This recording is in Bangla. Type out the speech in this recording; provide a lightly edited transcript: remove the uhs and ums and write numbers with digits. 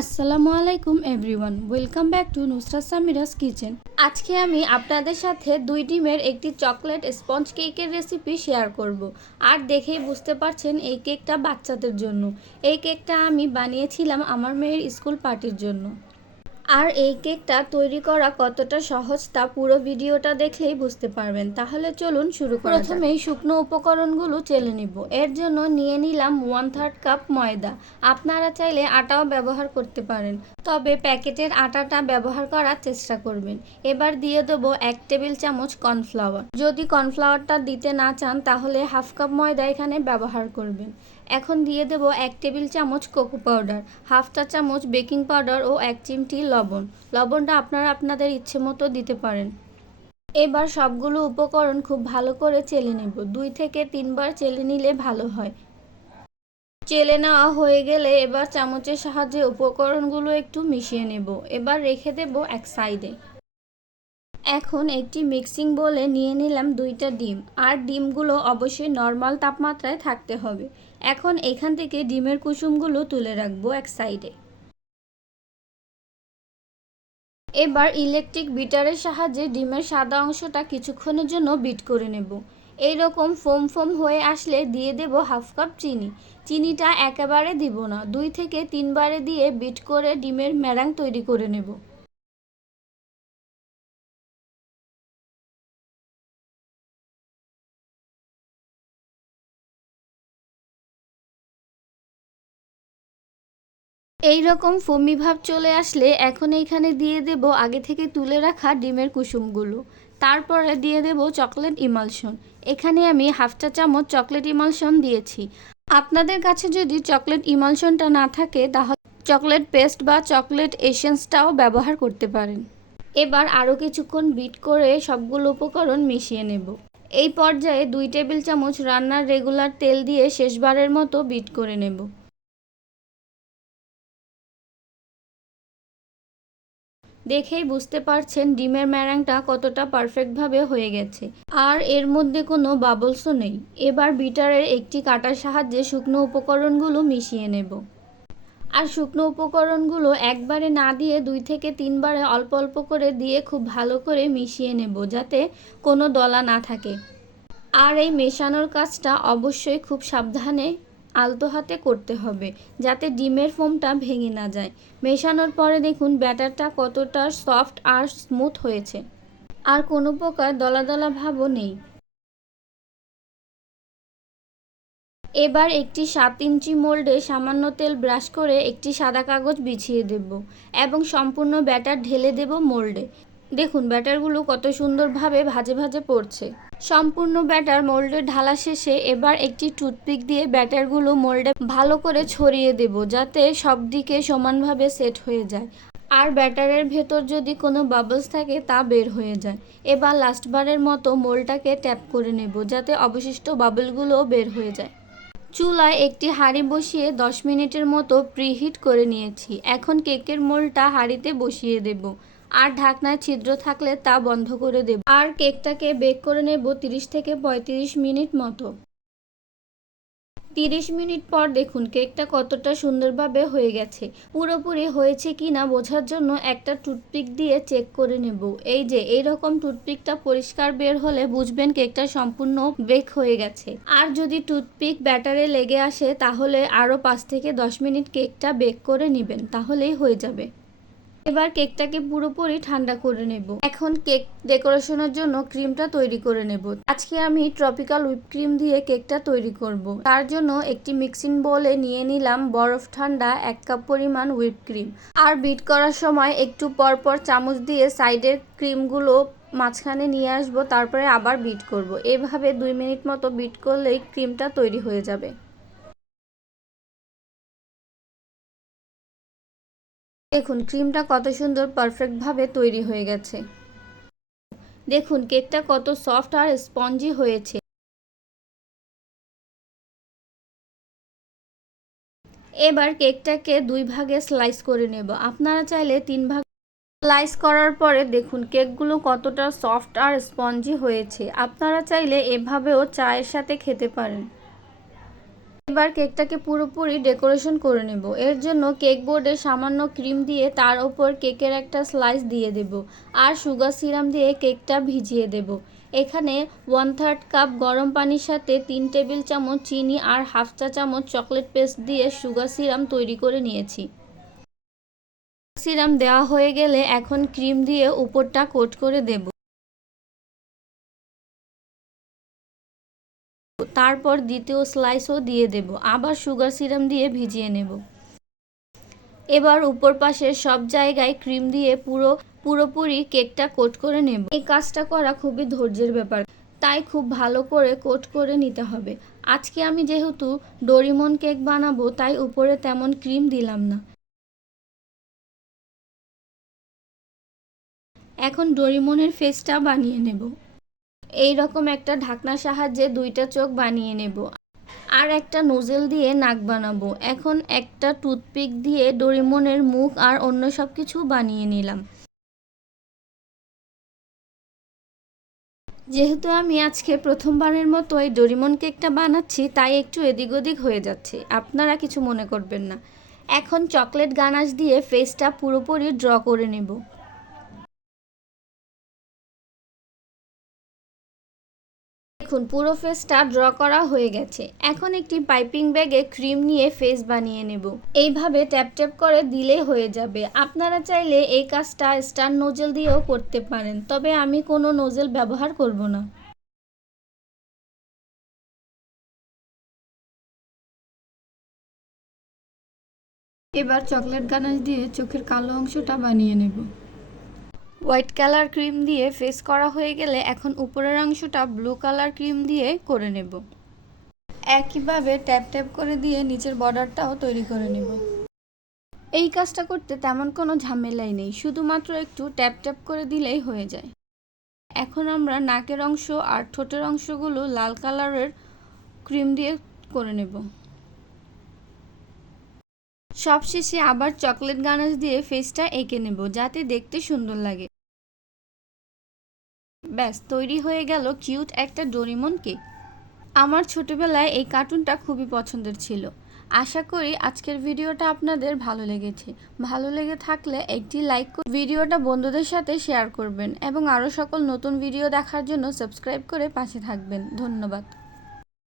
আসসালামু আলাইকুম everyone, welcome back to Nusrat Samira's kitchen. আজকে আমি আপনাদের সাথে 2 ডিমের একটি চকলেট স্পঞ্জ কেকের রেসিপি শেয়ার করব। আর দেখেই বুঝতে পারছেন এই কেকটা বাচ্চাদের জন্য। এই কেকটা আমি বানিয়েছিলাম আমার মেয়ের স্কুল পার্টির জন্য। আর এই কেকটা তৈরি করা কতটা সহজ তা পুরো ভিডিওটা দেখলেই বুঝতে পারবেন। তাহলে চলুন শুরু করা যাক। প্রথমেই শুকনো উপকরণগুলো চেলে নিব। এর জন্য নিয়ে নিলাম 1/3 কাপ ময়দা। আপনারা চাইলে আটাও ব্যবহার করতে পারেন, তবে প্যাকেটের আটাটা ব্যবহার করার চেষ্টা করবেন। এবার দিয়ে দেবো 1 টেবিল চামচ কর্নফ্লাওয়ার। যদি কর্নফ্লাওয়ারটা দিতে না চান তাহলে হাফ কাপ ময়দা এখানে ব্যবহার করবেন। এখন দিয়ে দেব 1 টেবিল চামচ কোকো পাউডার, হাফ চা চামচ বেকিং পাউডার ও 1 চিমটি লবণ। লবণটা আপনারা আপনাদের ইচ্ছে মতো দিতে পারেন। এবার সবগুলো উপকরণ খুব ভালো করে চেলে নেব। 2 থেকে 3 বার চেলে নিলে ভালো হয়। চেলে নেওয়া হয়ে গেলে এবার চামচের সাহায্যে উপকরণগুলো একটু মিশিয়ে নেব। এবার রেখে দেব এক সাইডে। এখন একটি মিক্সিং বোলে নিয়ে নিলাম 2টা ডিম। আর ডিমগুলো অবশ্যই নর্মাল তাপমাত্রায় থাকতে হবে। এখন এখান থেকে ডিমের কুসুমগুলো তুলে রাখবো এক সাইডে। এবার ইলেকট্রিক বিটারের সাহায্যে ডিমের সাদা অংশটা কিছুক্ষণের জন্য বিট করে নেব। এই রকম ফোম ফোম হয়ে আসলে দিয়ে দেব হাফ কাপ চিনি। চিনিটা একেবারে দিব না, 2 থেকে 3 বারে দিয়ে বিট করে ডিমের ম্যারাং তৈরি করে নেব। এই রকম ফোমি ভাব চলে আসলে এখন এইখানে দিয়ে দেব আগে থেকে তুলে রাখা ডিমের কুসুমগুলো। তারপরে দিয়ে দেব চকলেট ইমালশন। এখানে আমি হাফ চা চামচ চকলেট ইমালশন দিয়েছি। আপনাদের কাছে যদি চকলেট ইমালশনটা না থাকে তাহলে চকলেট পেস্ট বা চকলেট এসেন্সটাও ব্যবহার করতে পারেন। এবার আরও কিছুক্ষণ বিট করে সবগুলো উপকরণ মিশিয়ে নেব। এই পর্যায়ে 2 টেবিল চামচ রান্নার রেগুলার তেল দিয়ে শেষবারের মতো বিট করে নেব। দেখেই বুঝতে পারছেন ডিমের ম্যারাংটা কতটা পারফেক্টভাবে হয়ে গেছে। আর এর মধ্যে কোনো বাবলসও নেই। এবার বিটারের একটি কাঁটার সাহায্যে শুকনো উপকরণগুলো মিশিয়ে নেব। আর শুকনো উপকরণগুলো একবারে না দিয়ে 2 থেকে 3 বারে অল্প অল্প করে দিয়ে খুব ভালো করে মিশিয়ে নেব, যাতে কোনো দলা না থাকে। আর এই মেশানোর কাজটা অবশ্যই খুব সাবধানে আলতো হাতে করতে হবে, যাতে ডিমের ফোমটা ভেঙে না যায়। মেশানোর পরে দেখুন ব্যাটারটা কতটা সফট আর স্মুথ হয়েছে। আর কোনো প্রকার দলা দলা ভাবও নেই। এবার একটি 7 ইঞ্চি মোল্ডে সামান্য তেল ব্রাশ করে একটি সাদা কাগজ বিছিয়ে দেব এবং সম্পূর্ণ ব্যাটার ঢেলে দেব মোল্ডে। দেখুন ব্যাটারগুলো কত সুন্দরভাবে ভাজে ভাজে পড়ছে। সম্পূর্ণ ব্যাটার মোল্ডে ঢালা শেষে এবার একটি টুথপিক দিয়ে ব্যাটারগুলো মোল্ডে ভালো করে ছড়িয়ে দেব, যাতে সব দিকে সমানভাবে সেট হয়ে যায়। আর ব্যাটারের ভেতর যদি কোনো বাবলস থাকে তা বের হয়ে যায়। এবার লাস্টবারের মতো মোল্ডটাকে ট্যাপ করে নেব, যাতে অবশিষ্ট বাবলগুলোও বের হয়ে যায়। চুলায় একটি হাঁড়ি বসিয়ে 10 মিনিটের মতো প্রিহিট করে নিয়েছি। এখন কেকের মোল্ডটা হাঁড়িতে বসিয়ে দেব। আর ঢাকনায় ছিদ্র থাকলে তা বন্ধ করে দেব। আর কেকটাকে বেক করে নেব 30 থেকে 35 মিনিট মতো। 30 মিনিট পর দেখুন কেকটা কতটা সুন্দরভাবে হয়ে গেছে। পুরোপুরি হয়েছে কিনা বোঝার জন্য একটা টুথপিক দিয়ে চেক করে নেব। এই যে এইরকম টুথপিকটা পরিষ্কার বের হলে বুঝবেন কেকটা সম্পূর্ণ বেক হয়ে গেছে। আর যদি টুথপিক ব্যাটারে লেগে আসে তাহলে আরও 5 থেকে 10 মিনিট কেকটা বেক করে নেবেন, তাহলেই হয়ে যাবে। এবার কেকটাকে পুরোপুরি ঠান্ডা করে নেব। এখন কেক ডেকোরেশনের জন্য ক্রিমটা তৈরি করে নেব। আজকে আমি ট্রপিক্যাল হুইপ ক্রিম দিয়ে কেকটা তৈরি করব। তার জন্য একটি মিক্সিং বোলে নিয়ে নিলাম বরফ ঠান্ডা 1 কাপ পরিমাণ হুইপ ক্রিম। আর বিট করার সময় একটু পরপর চামচ দিয়ে সাইডের ক্রিমগুলো মাঝখানে নিয়ে আসব, তারপরে আবার বিট করব। এভাবে 2 মিনিট মতো বিট করলেই ক্রিমটা তৈরি হয়ে যাবে। দেখুন ক্রিমটা কত সুন্দর পারফেক্টভাবে তৈরি হয়ে গেছে। দেখুন কেকটা কত সফট আর স্পঞ্জি হয়েছে। এবার কেকটাকে 2 ভাগে স্লাইস করে নেব। আপনারা চাইলে 3 ভাগ স্লাইস করার পরে দেখুন কেকগুলো কতটা সফট আর স্পঞ্জি হয়েছে। আপনারা চাইলে এভাবেও চায়ের সাথে খেতে পারেন। এবার কেকটাকে পুরোপুরি ডেকোরেশন করে নেব। এর জন্য কেক বোর্ডে সামান্য ক্রিম দিয়ে তার ওপর কেকের একটা স্লাইস দিয়ে দেব আর সুগার সিরাপ দিয়ে কেকটা ভিজিয়ে দেব। এখানে 1/3 কাপ গরম পানির সাথে 3 টেবিল চামচ চিনি আর হাফ চা চামচ চকলেট পেস্ট দিয়ে সুগার সিরাপ তৈরি করে নিয়েছি। সিরাপ দেওয়া হয়ে গেলে এখন ক্রিম দিয়ে উপরটা কোট করে দেব। তারপর দ্বিতীয় স্লাইসও দিয়ে দেব, আবার সুগার সিরাপ দিয়ে ভিজিয়ে নেব। এবার উপর পাশে সব জায়গায় ক্রিম দিয়ে পুরোপুরি কেকটা কোট করে নেব। এই কাজটা করা খুবই ধৈর্যের ব্যাপার, তাই খুব ভালো করে কোট করে নিতে হবে। আজকে আমি যেহেতু ডোরিমন কেক বানাবো তাই উপরে তেমন ক্রিম দিলাম না। এখন ডোরিমনের ফেসটা বানিয়ে নেব। এই রকম একটা ঢাকনার সাহায্যে 2টা চোখ বানিয়ে নেব আর একটা নোজেল দিয়ে নাক বানাবো। এখন একটা টুথপিক দিয়ে ডোরিমনের মুখ আর অন্য সব কিছু বানিয়ে নিলাম। যেহেতু আমি আজকে প্রথমবারের মতো এই ডোরিমন কেকটা বানাচ্ছি তাই একটু এদিক ওদিক হয়ে যাচ্ছে, আপনারা কিছু মনে করবেন না। এখন চকলেট গানাশ দিয়ে ফেসটা পুরোপুরি ড্র করে নেব। দেখুন পুরো ফেসটা ড্র করা হয়ে গেছে। এখন একটি পাইপিং ব্যাগে ক্রিম নিয়ে ফেস বানিয়ে নেব। এইভাবে ট্যাপ ট্যাপ করে দিলে হয়ে যাবে। আপনারা চাইলে এই কাজটা স্টার নোজেল দিয়েও করতে পারেন, তবে আমি কোনো নোজেল ব্যবহার করব না। এবার চকলেট গানাশ দিয়ে চোখের কালো অংশটা বানিয়ে নেব। হোয়াইট কালার ক্রিম দিয়ে ফেস করা হয়ে গেলে এখন উপরের অংশটা ব্লু কালার ক্রিম দিয়ে করে নেব। একইভাবে ট্যাপ ট্যাপ করে দিয়ে নিচের বর্ডারটাও তৈরি করে নেব। এই কাজটা করতে তেমন কোনো ঝামেলাই নেই, শুধুমাত্র একটু ট্যাপ ট্যাপ করে দিলেই হয়ে যায়। এখন আমরা নাকের অংশ আর ঠোঁটের অংশগুলো লাল কালারের ক্রিম দিয়ে করে নেব। সবশেষে আবার চকলেট গানাশ দিয়ে ফেসটা এঁকে নেব যাতে দেখতে সুন্দর লাগে। ব্যাস তৈরি হয়ে গেল কিউট একটা ডোরিমন কেক। আমার ছোটবেলায় এই কার্টুনটা খুবই পছন্দের ছিল। আশা করি আজকের ভিডিওটা আপনাদের ভালো লেগেছে। ভালো লেগে থাকলে একটি লাইক করে ভিডিওটা বন্ধুদের সাথে শেয়ার করবেন এবং আরও সকল নতুন ভিডিও দেখার জন্য সাবস্ক্রাইব করে পাশে থাকবেন। ধন্যবাদ।